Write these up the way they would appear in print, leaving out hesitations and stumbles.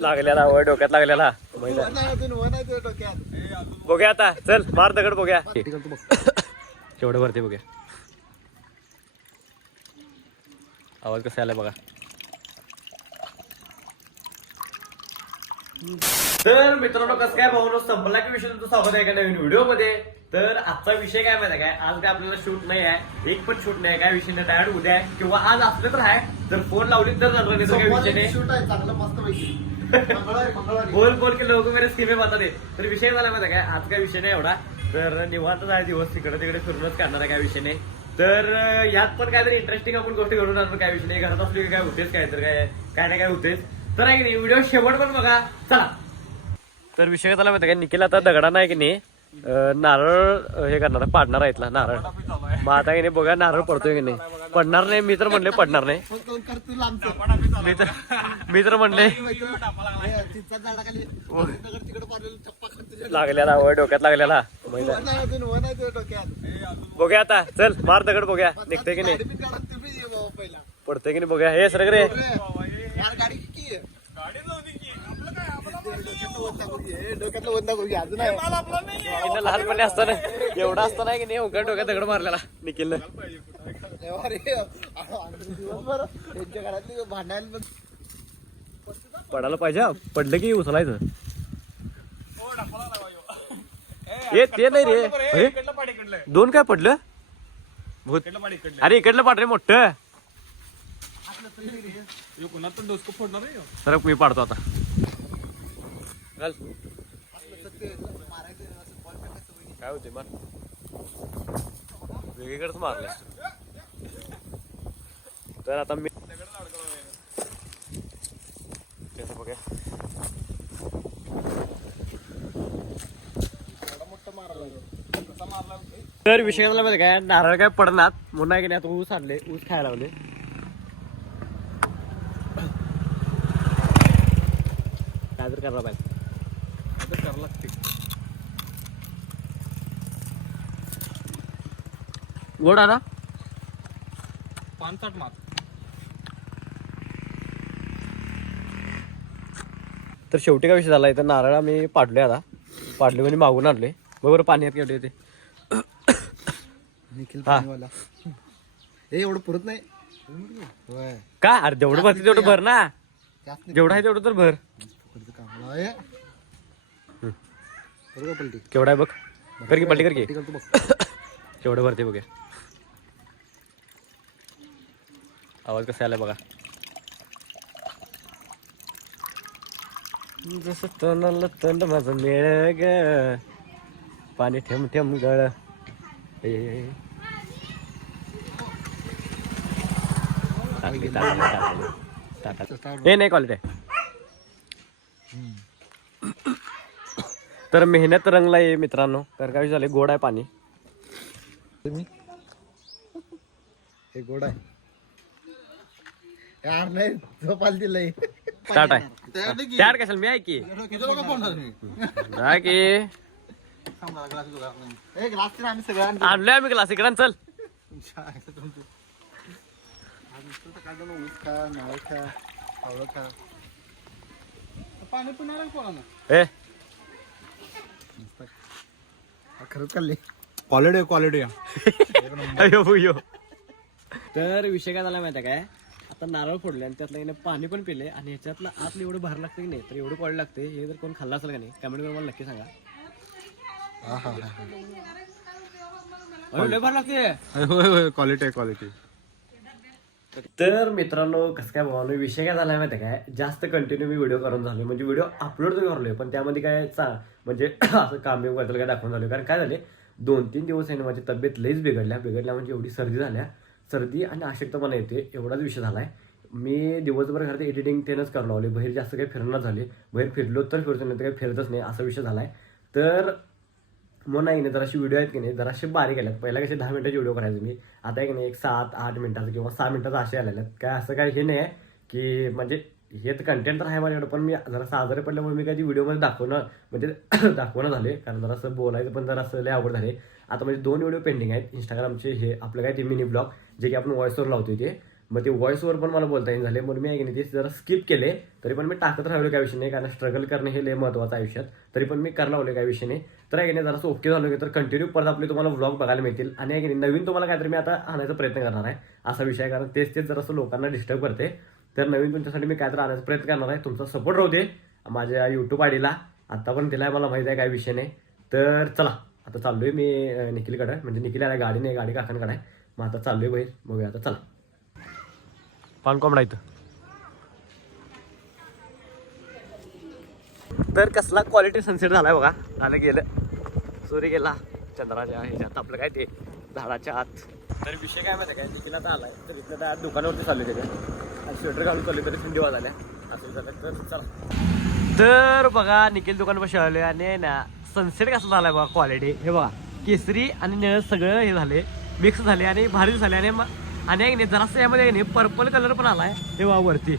लागलेला वय डोक्यात लागलेला बघूया आता चल मार दगड बघूया केवढं भरते बघूया आवाज कसा आला बघा. तर मित्रांनो कसं काय भाऊ संपला की विषय तुमचं स्वागत आहे का नवीन व्हिडिओ मध्ये. तर आजचा विषय काय माहिती काय आज काय आपल्याला शूट नाही आहे एक पण शूट नाही काय विषय नाही डायरेक्ट उद्या आहे किंवा आज असलं तर आहे जर फोन लावली तर काय विषय नाही शूट आहे चांगलं मस्त पैकी बोल बोल के लोक मेरे स्कीमे बता दे. तर विषय मला माहिती काय आज काय विषय नाही एवढा तर निवांतच आहे दिवस तिकडे तिकडे फिरूनच काढणार आहे काय विषय नाही. तर यात पण काहीतरी इंटरेस्टिंग आपण गोष्टी घडून आणणार काय विषय नाही घरात असली काय होतेच काय तर काय ना काय होतेच. तर आहे की नाही व्हिडिओ शेवट पण बघा चला. तर विषय झाला माहिती काय निखिल आता दगडा नाही की नाही नारळ हे करणार पाडणार आहे इथला नारळ मग आता की नाही बघा नारळ पडतोय की नाही पडणार नाही मी तर म्हणले पडणार नाही मी तर म्हणले लागलेला वय डोक्यात लागलेला बघूया आता चल मार दगड बघूया निघते की नाही पडतोय की नाही बघूया हे सर रे लहानपणी असताना एवढा असताना की नाही उघड डोक्यात दगड मारलेला निखिल पडायला पाहिजे पडलं की उचलायचं ते नाही रे दोन काय पडलं अरे इकडलं पाड रे मोठं सर मी पाडतो आता काय होते मार वेगळीकडेच मारले. तर आता मी बघा तर विषय मध्ये काय नारळ काय पडणार म्हणून आहे की नाही आता ऊस आणले ऊस खायला लावले काय तर करायला पाहिजे करावं लागते गोड ना 5-8 मात. तर शेवटी काय विषय झाला इथं नारळ आम्ही पाडले आता पाडले म्हणजे मागून आणले बरोबर पाण्यात केवढे येते निखिल पाणीवाला हे एवढं पुरत नाही का अरे जेवढं भरते तेवढं भर ना जेवढं आहे तेवढं तर भर केवढा आहे बघ कर की पलटी कर की केवढं भरते बघ आवाज कसा आला बघा जसं तोंडाला तोंड माझं मेळ ग पाणी ठेम ठेम गळ हे नाही क्वालिटी तर मेहनत रंगला आहे मित्रांनो तर काय झाले गोड आहे पाणी हे गोड आहे यार नाही झोपाल दिलंय स्टार्ट आहे तयार कशाल मी आहे की आणलोय आम्ही ग्लास इकडे चल पाणी पिणार ए खरंच काढले क्वालिटी क्वालिटी तर विषय काय झाला माहिती काय आता नारळ फोडले आणि त्यातलं पाणी पण पिले आणि ह्याच्यातलं आतलं एवढं भार लागतं की नाही तर एवढं क्वालिटी लागते हे जर कोण खाल्लं असेल का नाही कमेंट करून मला नक्की सांगा. भार लागते क्वालिटी क्वालिटी. तर मित्रांनो कसं काय भावानो विषय काय झाला माहिती काय जास्त कंटिन्यू मी व्हिडिओ करून झालो म्हणजे व्हिडिओ अपलोड तर करलोय पण त्यामध्ये काय म्हणजे असं काम बिम करताना काय दाखवून झालं कारण काय झाले 2-3 दिवस आहे ना माझी तब्येत लईच बिघडल्या म्हणजे एवढी सर्दी आणि अशक्तपणा येते एवढाच विषय झालाय. मी दिवसभर घरात एडिटिंग तेनच करायला लावले बाहेर जास्त काही फिरणं झाले बाहेर फिरलो तर फिरतो नाही तर काही फिरतच नाही असा विषय झालाय. तर मग नाही ना जराशी व्हिडिओ आहेत की नाही जराशे बारीक आल्यात पहिला कसे 10 मिनिटाचे व्हिडिओ करायचे मी आता की नाही एक 7-8 मिनिटाचं किंवा 6 मिनिटाचं असे आलेले आहेत काय असं काय हे नाही आहे की म्हणजे हे तर कंटेंट तर आहे माझ्याकडे पण मी जरा आजारी पडल्यामुळे मी काही व्हिडिओमध्ये दाखवणं झाले कारण जरासं बोलायचं पण जरासं लय आवड झाले. आता म्हणजे 2 व्हिडिओ पेंडिंग आहेत इंस्टाग्रामचे हे आपलं काय ते मिनी ब्लॉग जे की आपण व्हॉइसवर लावतोय ते मग ते व्हॉइसवर पण मला बोलता येईल झाले म्हणून मी आहे की नाही ते जरा स्किप केले. तरी पण मी टाकत राहिलो काय विषय नाही, कारण स्ट्रगल करणे हे लय महत्त्वाचं आयुष्यात. तरी पण मी करायला लावले काय विषय नाही. तर आहे की नाही जरासं ओके झालं की तर कंटिन्यू परत आपले तुम्हाला व्लॉग बघायला मिळतील. आणि आहे की नाही नवीन तुम्हाला काहीतरी मी आता आणायचा प्रयत्न करणार आहे असा विषय आहे, कारण तेच जरासं लोकांना डिस्टर्ब करते. तर नवीन तुमच्यासाठी मी काहीतरी आणायचा प्रयत्न करणार आहे. तुमचा सपोर्ट राहू दे माझ्या यूट्यूब आयडीला. आता पण दिलाय मला माहिती आहे काय विषय नाही. तर चला आता चाललोय मी निखिलकडे, म्हणजे निखिल आला गाडी नाही, गाडी काकांकडे आहे. मग आता चाललोय बाहेर, बघूया आता. चला पान कोंबडा इथं. तर कसला क्वालिटी सनसेट झालाय बघा. आलं गेलं, सूर्य गेला चंद्राच्या ह्याच्यात, आपलं काय ते झाडाच्या आत. तर विषय काय माहिती काय, निखिल आता आलाय तर इथलं त्या दुकानावरती चालू त्याच्या आणि स्वेटर घालून चालू तरी थंडी वाजायला असं झालं. तर चला. तर बघा निखिल दुकान पाशी आले आणि ना सनसेट कसा झालाय बघा क्वालिटी. हे बघा केसरी आणि निळ सगळं हे झाले मिक्स झाले आणि भारी झाले. आणि जरासं यामध्ये नाही पर्पल कलर पण आलाय. हे बघा वरती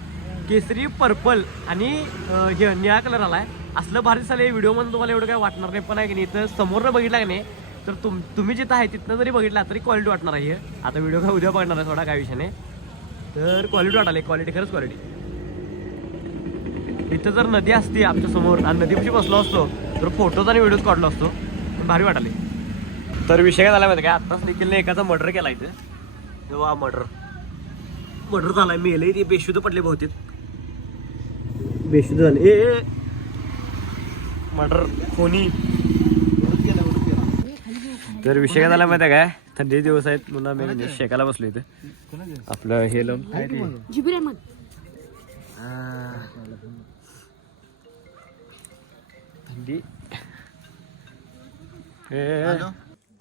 केसरी पर्पल आणि हे निळा कलर आलाय. असलं भारी झालं व्हिडिओ मध्ये तुम्हाला एवढं काय वाटणार नाही, पण आहे की नाही तर समोरनं बघितलं की नाही तर तुम्ही जिथं आहे तिथनं जरी बघितला तरी क्वालिटी वाटणार आहे. आता व्हिडिओ काय उद्या बघणार आहे थोडा काय विषय नाही. तर क्वालिटी वाटाली, क्वालिटी खरंच क्वालिटी. इथं जर नदी असती आमच्या समोर आणि नदीपाशी बसलो असतो तर फोटोज आणि व्हिडिओज काढलो असतो, पण भारी वाटाले. तर विषय काय झाला माहिती काय, आत्ताच निखिलने एकाचा मर्डर केला इथं. तेव्हा मर्डर झालाय, मेले ते बेशुद्ध पडले बहुतेक, बेशुद्ध झाले. ए मर्डर कोणी. तर विषय काय झाला माहिती आहे काय, थंडीचे दिवस आहेत म्हणून मी शेकायला बसलो इथं. आपलं हे लावून थंडी.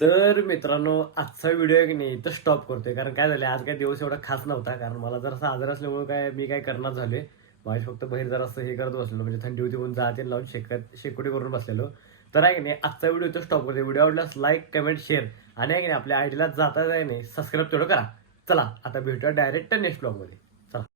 तर मित्रांनो आजचा व्हिडिओ आहे की नाही इथं स्टॉप करतोय, कारण काय झालं आज काय दिवस एवढा खास नव्हता, कारण मला जरासा आजार असल्यामुळे काय मी काय करणार झालोय. माझे फक्त बाहेर जरासं हे करत बसलेलो, म्हणजे थंडी होती म्हणून जाते लावून शेकोटी करून बसलेलो. तर आहे की नाही आजचा व्हिडिओ इथं स्टॉप करतोय. व्हिडिओ आवडल्यास लाईक कमेंट शेअर आणि आहे की नाही आपल्या आयडीला जाता नाही सबस्क्राईब तेवढं करा. चला आता भेटूया डायरेक्ट नेक्स्ट ब्लॉगमध्ये.